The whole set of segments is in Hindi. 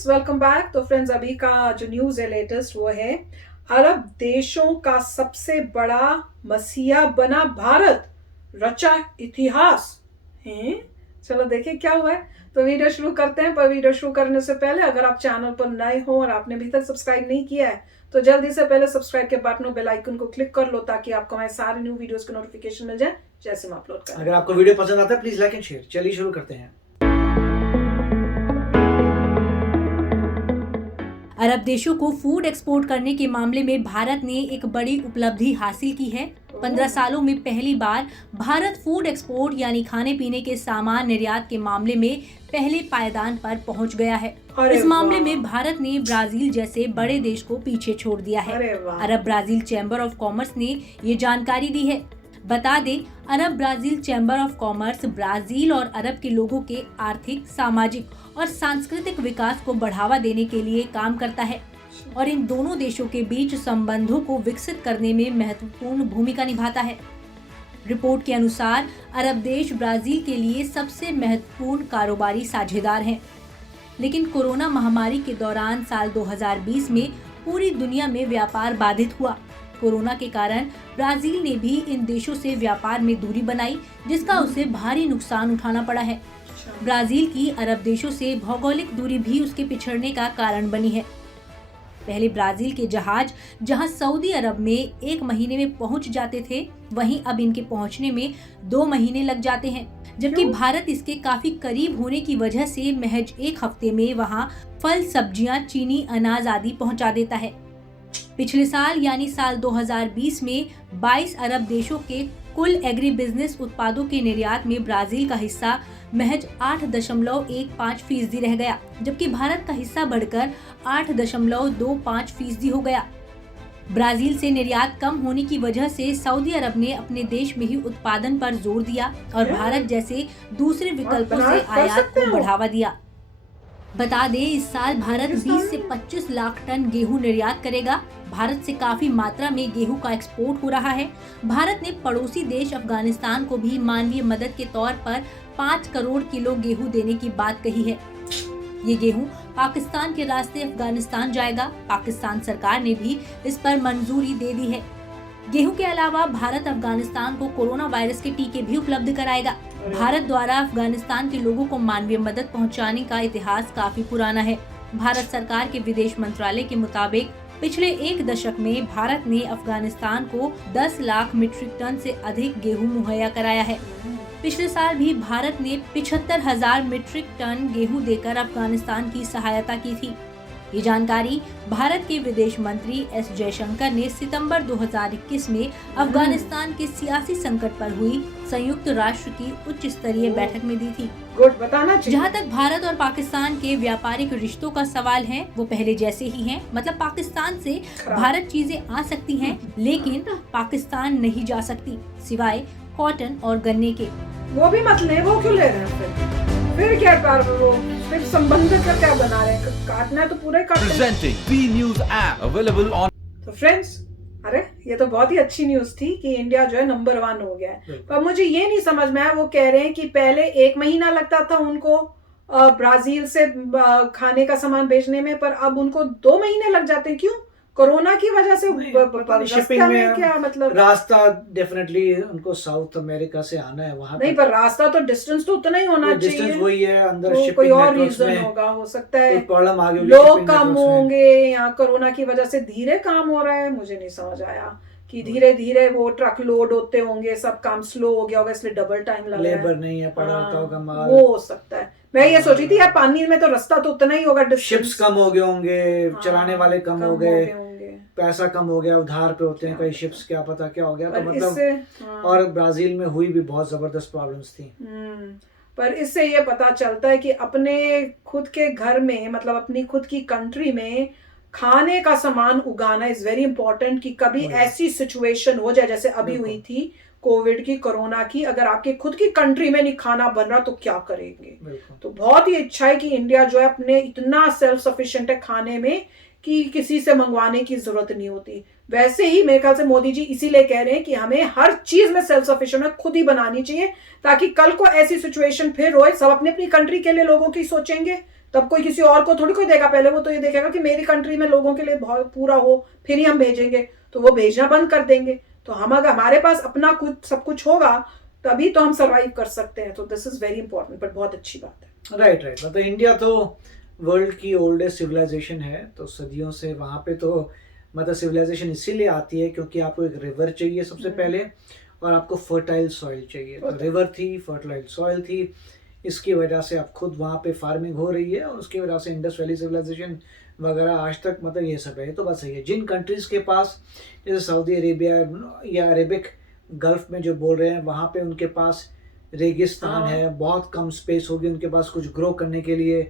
Friends, welcome back. तो फ्रेंड्स, अभी का जो न्यूज़ है लेटेस्ट वो है अरब देशों का सबसे बड़ा मसीहा बना भारत, रचा इतिहास है। चलो देखिए क्या हुआ है। तो वीडियो शुरू करते हैं, पर वीडियो शुरू करने से पहले अगर आप चैनल पर नए हो और आपने अभी तक सब्सक्राइब नहीं किया है तो जल्दी से पहले सब्सक्राइब के बटन और बेल आइकन को क्लिक कर लो ताकि आपको हमारे सारे न्यू वीडियोस के नोटिफिकेशन मिल जाए जैसे हम अपलोड करें। अगर आपको वीडियो पसंद आता है प्लीज लाइक एंड शेयर। चलिए शुरू करते हैं। अरब देशों को फूड एक्सपोर्ट करने के मामले में भारत ने एक बड़ी उपलब्धि हासिल की है। 15 सालों में पहली बार भारत फूड एक्सपोर्ट यानी खाने पीने के सामान निर्यात के मामले में पहले पायदान पर पहुंच गया है। इस मामले में भारत ने ब्राजील जैसे बड़े देश को पीछे छोड़ दिया है। Arab Brazil chamber of commerce ने ये जानकारी दी है। बता दें, Arab Brazil chamber of commerce Brazil और अरब के लोगों के आर्थिक, सामाजिक और सांस्कृतिक विकास को बढ़ावा देने के लिए काम करता है और इन दोनों देशों के बीच संबंधों को विकसित करने में महत्वपूर्ण भूमिका निभाता है। रिपोर्ट के अनुसार अरब देश ब्राजील के लिए सबसे महत्वपूर्ण कारोबारी साझेदार हैं। लेकिन कोरोना महामारी के दौरान साल 2020 में पूरी दुनिया में व्यापार बाधित हुआ। कोरोना के कारण ब्राजील ने भी इन देशों से व्यापार में दूरी बनाई, जिसका उसे भारी नुकसान उठाना पड़ा है। ब्राजील की अरब देशों से भौगोलिक दूरी भी उसके पिछड़ने का कारण बनी है। पहले ब्राजील के जहाज जहां सऊदी अरब में 1 महीने में पहुंच जाते थे, वहीं अब इनके पहुंचने में 2 महीने लग जाते हैं, जबकि भारत इसके काफी करीब होने की वजह से महज 1 हफ्ते में वहां फल, सब्जियां, चीनी, अनाज आदि पहुंचा देता है। पिछले साल यानी साल 2020 में 22 अरब देशों के कुल एग्री बिजनेस उत्पादों के निर्यात में ब्राजील का हिस्सा महज 8.15% रह गया, जबकि भारत का हिस्सा बढ़कर 8.25% हो गया। ब्राजील से निर्यात कम होने की वजह से सऊदी अरब ने अपने देश में ही उत्पादन पर जोर दिया और भारत जैसे दूसरे विकल्पों से आयात को बढ़ावा दिया। बता दें, इस साल भारत 20 से 25 लाख टन गेहूं निर्यात करेगा। भारत से काफी मात्रा में गेहूं का एक्सपोर्ट हो रहा है। भारत ने पड़ोसी देश अफगानिस्तान को भी मानवीय मदद के तौर पर 5 करोड़ किलो गेहूं देने की बात कही है। ये गेहूं पाकिस्तान के रास्ते अफगानिस्तान जाएगा। पाकिस्तान सरकार ने भी इस पर मंजूरी दे दी है। गेहूं के अलावा भारत अफगानिस्तान को कोरोना वायरस के टीके भी उपलब्ध कराएगा। भारत द्वारा अफगानिस्तान के लोगों को मानवीय मदद पहुंचाने का इतिहास काफी पुराना है। भारत सरकार के विदेश मंत्रालय के मुताबिक पिछले 1 दशक में भारत ने अफगानिस्तान को 10 लाख मीट्रिक टन से अधिक गेहूं मुहैया कराया है। पिछले साल भी भारत ने 75,000 मीट्रिक टन गेहूं देकर अफगानिस्तान की सहायता की थी। ये जानकारी भारत के विदेश मंत्री एस जयशंकर ने सितंबर 2021 में अफगानिस्तान के सियासी संकट पर हुई संयुक्त राष्ट्र की उच्च स्तरीय बैठक में दी थी। जहां तक भारत और पाकिस्तान के व्यापारिक रिश्तों का सवाल है, वो पहले जैसे ही हैं। मतलब पाकिस्तान से भारत चीजें आ सकती हैं, लेकिन पाकिस्तान नहीं जा सकती, सिवाय कॉटन और गन्ने के। वो भी मत ले, वो क्यों ले रहे हैं फिर क्या कर वो सिर्फ संबंध का क्या बना रहे हैं? काटना है तो पूरा काटना है। Presenting B-News app available on। तो फ्रेंड्स, अरे ये तो बहुत ही अच्छी न्यूज थी कि इंडिया जो है नंबर 1 हो गया है। पर मुझे ये नहीं समझ में आया, वो कह रहे हैं कि पहले 1 महीना लगता था उनको ब्राजील से खाने का सामान भेजने में, पर अब उनको 2 महीने लग जाते हैं। क्यों? कोरोना की वजह से शिपिंग में क्या मतलब? रास्ता डेफिनेटली उनको साउथ अमेरिका से आना है, वहाँ नहीं, पर रास्ता तो डिस्टेंस तो उतना ही होना चाहिए। डिस्टेंस वही है, अंदर तो शिपिंग कोई और रीजन होगा, हो सकता है प्रॉब्लम आ गई, लोग कम होंगे या कोरोना की वजह से धीरे काम हो रहा है। मुझे नहीं समझ आया कि धीरे धीरे वो ट्रक लोड होते होंगे, सब काम स्लो हो गया होगा, इसलिए डबल टाइम लग रहा है। लेबर नहीं है, पड़ा होता होगा माल, वो हो सकता है। मैं ये सोच रही थी यार, पानी में तो रास्ता तो उतना ही होगा, शिप्स कम हो गए होंगे, चलाने वाले कम हो गए, पैसा कम हो गया, उधार पे होते हैं कई शिप्स, क्या पता क्या हो गया। तो मतलब और ब्राजील में हुई भी बहुत जबरदस्त प्रॉब्लम्स थी। पर इससे ये पता चलता है कि अपने खुद के घर में, मतलब अपनी खुद की कंट्री में खाने का सामान उगाना इज वेरी इंपॉर्टेंट। कि कभी ऐसी सिचुएशन हो जाए जैसे अभी हुई थी कोविड की, कोरोना की, अगर आपके खुद की कंट्री में नहीं खाना बन रहा तो क्या करेंगे। तो बहुत ही अच्छा है कि इंडिया जो है अपने इतना सेल्फ सफिशिएंट है खाने में कि किसी से मंगवाने की जरूरत नहीं होती। वैसे ही मेरे ख्याल से मोदी जी इसीलिए कह रहे हैं कि हमें हर चीज में सेल्फ सफिशिएंट खुद ही बनानी चाहिए, ताकि कल को ऐसी सिचुएशन फिर हो, सब अपनी अपनी कंट्री के लिए लोगों की सोचेंगे, तब कोई किसी और को थोड़ी कोई देगा। पहले वो तो ये देखेगा कि मेरी कंट्री में लोगों के लिए बहुत पूरा हो, फिर ही हम भेजेंगे। तो वो भेजना बंद कर देंगे। तो हम अगर हमारे पास अपना कुछ सब कुछ होगा तभी तो हम सरवाइव कर सकते हैं। तो this is very important, but बहुत अच्छी बात है। राइट। मतलब इंडिया तो वर्ल्ड की ओल्डेस्ट सिविलाइजेशन है, तो सदियों से वहाँ पे तो मतलब सिविलाइजेशन इसीलिए आती है क्योंकि आपको एक रिवर चाहिए सबसे पहले, और आपको फर्टाइल सॉइल चाहिए। तो रिवर थी, फर्टाइल सॉइल थी, इसकी वजह से अब खुद वहाँ पे फार्मिंग हो रही है, और उसकी वजह से इंडस वैली सिविलाइजेशन वगैरह आज तक मतलब ये सब है। तो बस सही है। जिन कंट्रीज़ के पास जैसे सऊदी अरेबिया या अरेबिक गल्फ में जो बोल रहे हैं, वहाँ पे उनके पास रेगिस्तान है, बहुत कम स्पेस होगी उनके पास कुछ ग्रो करने के लिए।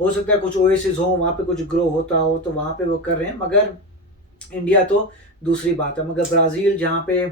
हो सकता है कुछ ओएसिस हो, वहाँ पे कुछ ग्रो होता हो, तो वहाँ पे वो कर रहे हैं। मगर इंडिया तो दूसरी बात है। मगर ब्राज़ील जहाँ पे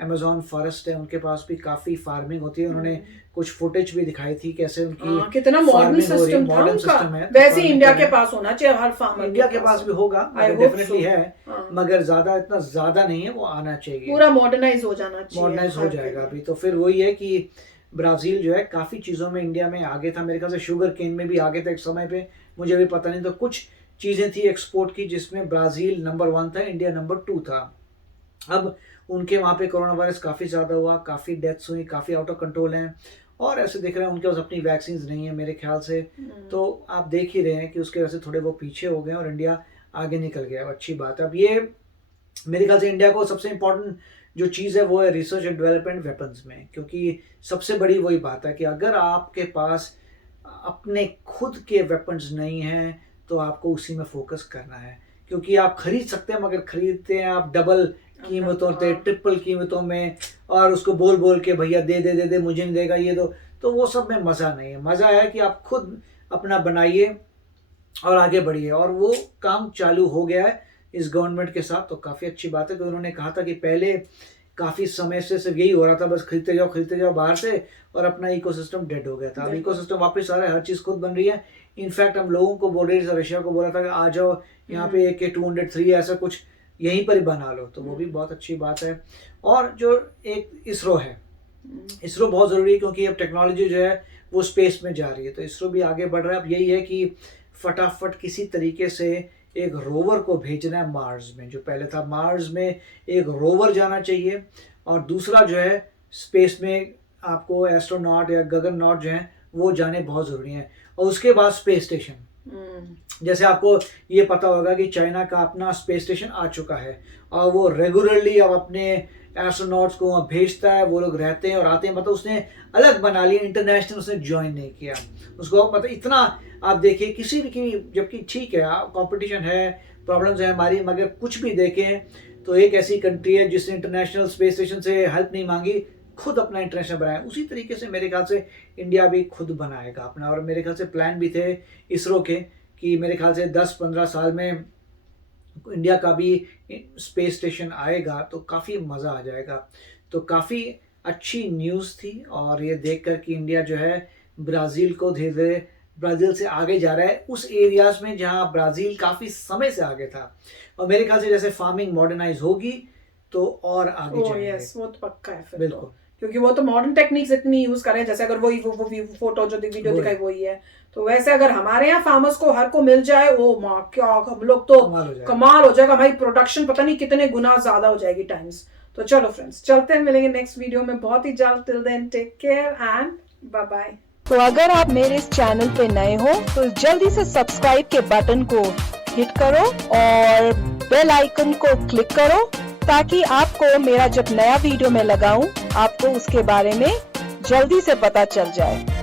अमेज़न फॉरेस्ट है, उनके पास भी काफ़ी फार्मिंग होती है। उन्होंने कुछ फुटेज भी दिखाई थी कैसे उनकी कितना मॉडर्न सिस्टम था उनका। वैसे इंडिया के पास होना चाहिए, हर फार्मर इंडिया के पास भी होगा, डेफिनेटली है, मगर ज्यादा इतना ज्यादा नहीं है, वो आना चाहिए, पूरा मॉडर्नाइज हो जाना चाहिए, मॉडर्नाइज हो जाएगा अभी। तो फिर वही है कि ब्राज़ील जो है काफ़ी चीज़ों में इंडिया में आगे था। मेरे ख्याल से शुगर केन में भी आगे था एक समय पे, मुझे भी पता नहीं। तो कुछ चीज़ें थी एक्सपोर्ट की जिसमें ब्राज़ील नंबर 1 था, इंडिया नंबर 2 था। अब उनके वहाँ पे कोरोना वायरस काफ़ी ज़्यादा हुआ, काफ़ी डेथ्स हुई, काफ़ी आउट ऑफ कंट्रोल हैं, और ऐसे देख रहे हैं उनके पास अपनी वैक्सीन नहीं है मेरे ख्याल से। तो आप देख ही रहे हैं कि उसके वजह से थोड़े वो पीछे हो गए और इंडिया आगे निकल गया। अच्छी बात है। अब ये मेरे ख्याल से इंडिया को सबसे इम्पोर्टेंट जो चीज़ है वो है रिसर्च एंड डेवलपमेंट वेपन्स में, क्योंकि सबसे बड़ी वही बात है कि अगर आपके पास अपने खुद के वेपन्स नहीं हैं तो आपको उसी में फोकस करना है। क्योंकि आप खरीद सकते हैं, मगर खरीदते हैं आप डबल कीमतों पे, ट्रिपल कीमतों में, और उसको बोल बोल के भैया दे दे दे दे, मुझे नहीं देगा ये तो वो सब में मज़ा नहीं है। मज़ा है कि आप खुद अपना बनाइए और आगे बढ़िए, और वो काम चालू हो गया है इस गवर्नमेंट के साथ। तो काफ़ी अच्छी बात है कि उन्होंने कहा था कि पहले काफ़ी समय से सिर्फ यही हो रहा था, बस खरीदते जाओ बाहर से, और अपना इकोसिस्टम डेड हो गया था। अब इकोसिस्टम वापस आ रहा है, हर चीज़ खुद बन रही है। इनफैक्ट हम लोगों को बोल रहे थे, रशिया को बोला था कि आ जाओ यहाँ पे AK-203 ऐसा कुछ यहीं पर ही बना लो, तो वो भी बहुत अच्छी बात है। और जो एक इसरो है, इसरो बहुत ज़रूरी है क्योंकि अब टेक्नोलॉजी जो है वो स्पेस में जा रही है, तो इसरो भी आगे बढ़ रहा है। अब यही है कि फटाफट किसी तरीके से एक रोवर को भेजना है मार्स में। जो पहले था मार्स में एक रोवर जाना चाहिए, और दूसरा जो है स्पेस में आपको एस्ट्रोनॉट या गगननॉट जो हैं वो जाने बहुत ज़रूरी हैं। और उसके बाद स्पेस स्टेशन, जैसे आपको ये पता होगा कि चाइना का अपना स्पेस स्टेशन आ चुका है, और वो रेगुलरली अब अपने एस्ट्रोनॉट्स को वहाँ भेजता है, वो लोग रहते हैं और आते हैं। मतलब उसने अलग बना लिया, इंटरनेशनल उसने ज्वाइन नहीं किया। उसको मतलब इतना आप देखिए किसी भी की, जबकि ठीक है कंपटीशन है, प्रॉब्लम्स है हमारी, मगर कुछ भी देखें तो एक ऐसी कंट्री है जिसने इंटरनेशनल स्पेस स्टेशन से हेल्प नहीं मांगी, खुद अपना इंटरनेशनल बनाया। उसी तरीके से मेरे ख्याल से इंडिया भी खुद बनाएगा अपना। और मेरे ख्याल से प्लान भी थे इसरो के कि मेरे ख्याल से 10-15 साल में इंडिया का भी स्पेस स्टेशन आएगा, तो काफ़ी मज़ा आ जाएगा। तो काफ़ी अच्छी न्यूज़ थी, और ये देखकर कि इंडिया जो है ब्राज़ील को धीरे धीरे ब्राज़ील से आगे जा रहा है उस एरियाज़ में जहाँ ब्राज़ील काफ़ी समय से आगे था। और मेरे ख्याल से जैसे फार्मिंग मॉडर्नाइज होगी तो और आगे जाएंगे। यस, वो तो पक्का है फिर। बिल्कुल, क्योंकि वो तो मॉडर्न टेक्निक्स इतनी यूज कर रहे हैं, जैसे अगर वो फोटो जो वीडियो दिखाई वही है, तो वैसे अगर हमारे यहाँ फार्मर्स को हर को मिल जाए, ओ माँ क्या हम लोग तो कमाल हो जाएगा। हमारी प्रोडक्शन पता नहीं कितने गुना ज्यादा हो जाएगी टाइम्स। तो चलो फ्रेंड्स, चलते हैं, मिलेंगे नेक्स्ट वीडियो में बहुत ही जल्द। Till then take care and bye bye. तो अगर आप मेरे इस चैनल पे नए हो तो जल्दी से सब्सक्राइब के बटन को हिट करो और बेल आइकन को क्लिक करो, ताकि आपको मेरा जब नया वीडियो मैं लगाऊं आपको उसके बारे में जल्दी से पता चल जाए।